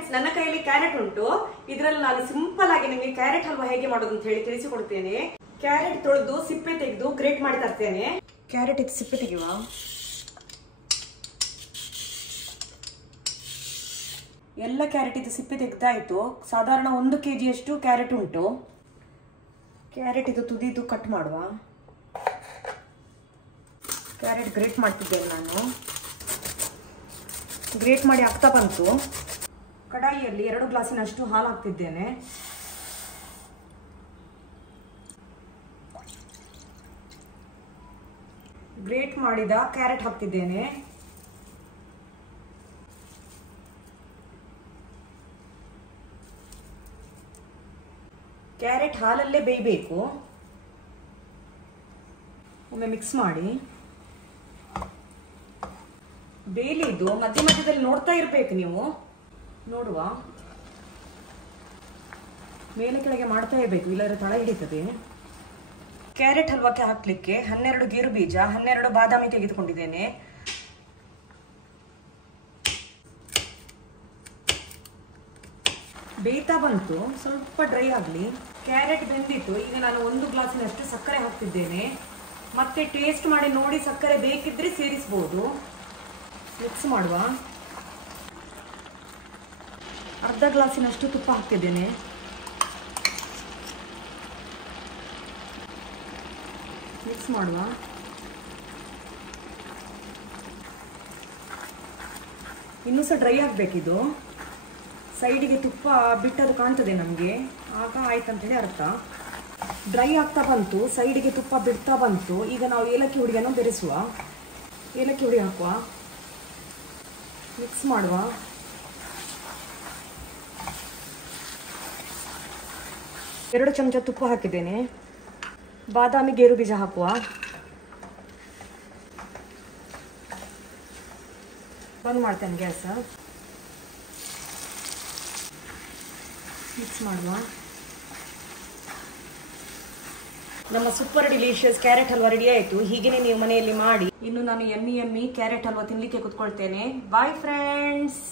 Friends, ನನ್ನ ಕೈಯಲ್ಲಿ carrot ಉಂಟು. ಇದರಲ್ಲಿ ನಾನು ಸಿಂಪಲ್ ಆಗಿ ನಿಮಗೆ ಕ್ಯಾರೆಟ್ ಹಲ್ವಾ ಹೇಗೆ ಮಾಡೋದು ಅಂತ ಹೇಳಿ ತಿಳಿಸಿಕೊಡ್ತೇನೆ. ಕ್ಯಾರೆಟ್ ತೊಳೆದು ಸಿಪ್ಪೆ ತೆಗೆದು ಗ್ರೇಟ್ ಮಾಡಿ ತರ್ತೇನೆ. ಕ್ಯಾರೆಟ್ ಇದು ಸಿಪ್ಪೆ ತೆಗೆಯುವ. ಎಲ್ಲ ಕ್ಯಾರೆಟ್ ಇದು ಸಿಪ್ಪೆ ತೆಗೆದಾಯ್ತು. ಸಾಧಾರಣ 1 kg ಅಷ್ಟು ಕ್ಯಾರೆಟ್ ಉಂಟು. ಕ್ಯಾರೆಟ್ ಇದು ತುದಿದು ಕಟ್ ಮಾಡುವ. ಕ್ಯಾರೆಟ್ ಗ್ರೇಟ್ ಮಾಡ್ತಿದ್ದೇನೆ ನಾನು. ಗ್ರೇಟ್ ಮಾಡಿ ಆಗ್ತಾ ಬಂತು. ಕಡಾಯಿಯಲ್ಲಿ 2 ಗ್ಲಾಸಿನಷ್ಟು ಹಾಲು ಹಾಕ್ತಿದ್ದೇನೆ. ಗ್ರೇಟ್ ಮಾಡಿದ ಕ್ಯಾರೆಟ್ ಹಾಕ್ತಿದ್ದೇನೆ. ಕ್ಯಾರೆಟ್ ಹಾಲಲ್ಲೇ ಬೇಯಬೇಕು. ಒಮ್ಮೆ ಮಿಕ್ಸ್ ಮಾಡಿ. ಬೇಲಿದು ಮಧ್ಯ ಮಧ್ಯದಲ್ಲಿ ನೋಡ್ತಾ ಇರ್ಬೇಕು ನೀವು. ನೋಡುವ, ಮೇಲೆ ಕೆಳಗೆ ಮಾಡ್ತಾ ಇರಬೇಕು, ಇಲ್ಲದ್ರೆ ತಳ ಹಿಡಿತದೆ. ಕ್ಯಾರೆಟ್ ಹಲ್ವಾಕ್ಕೆ ಹಾಕ್ಲಿಕ್ಕೆ 12 ಗೇರು ಬೀಜ, 12 ಬಾದಾಮಿ ತೆಗೆದುಕೊಂಡಿದ್ದೇನೆ. ಬೇಯ್ತಾ ಬಂತು, ಸ್ವಲ್ಪ ಡ್ರೈ ಆಗಲಿ. ಕ್ಯಾರೆಟ್ ಬೆಂದಿತ್ತು. ಈಗ ನಾನು 1 ಗ್ಲಾಸಿನಷ್ಟು ಸಕ್ಕರೆ ಹಾಕ್ತಿದ್ದೇನೆ. ಮತ್ತೆ ಟೇಸ್ಟ್ ಮಾಡಿ ನೋಡಿ, ಸಕ್ಕರೆ ಬೇಕಿದ್ರೆ ಸೇರಿಸಬಹುದು. ಮಿಕ್ಸ್ ಮಾಡುವ. ಅರ್ಧ ಗ್ಲಾಸಿನಷ್ಟು ತುಪ್ಪ ಹಾಕ್ತಿದ್ದೇನೆ. ಮಿಕ್ಸ್ ಮಾಡುವ. ಇನ್ನೂ ಸಹ ಡ್ರೈ ಆಗಬೇಕಿದು. ಸೈಡಿಗೆ ತುಪ್ಪ ಬಿಟ್ಟದು ಕಾಣ್ತದೆ ನಮಗೆ, ಆಗ ಆಯ್ತಂತೇಳಿ ಅರ್ಥ. ಡ್ರೈ ಆಗ್ತಾ ಬಂತು, ಸೈಡಿಗೆ ತುಪ್ಪ ಬಿಡ್ತಾ ಬಂತು. ಈಗ ನಾವು ಏಲಕ್ಕಿ ಹುಡಿಯನ್ನು ಬೆರೆಸುವ. ಏಲಕ್ಕಿ ಹುಡಿ ಹಾಕುವ. ಮಿಕ್ಸ್ ಮಾಡುವ. ಎರಡು ಚಮಚ ತುಪ್ಪ ಹಾಕಿದ್ದೇನೆ. ಬಾದಾಮಿ ಗೇರು ಬೀಜ ಹಾಕುವ. ಬಂದ್ ಮಾಡ್ತೇನೆ ಗ್ಯಾಸ್. ಮಿಕ್ಸ್ ಮಾಡುವ. ನಮ್ಮ super delicious carrot halwa ready ಆಯಿತು. ಹೀಗೇನೆ ನೀವು ಮನೆಯಲ್ಲಿ ಮಾಡಿ. ಇನ್ನು ನಾನು ಯಮ್ಮಿ ಕ್ಯಾರೆಟ್ ಹಲ್ವಾ ತಿನ್ಲಿಕ್ಕೆ ಕುತ್ಕೊಳ್ತೇನೆ. Bye friends.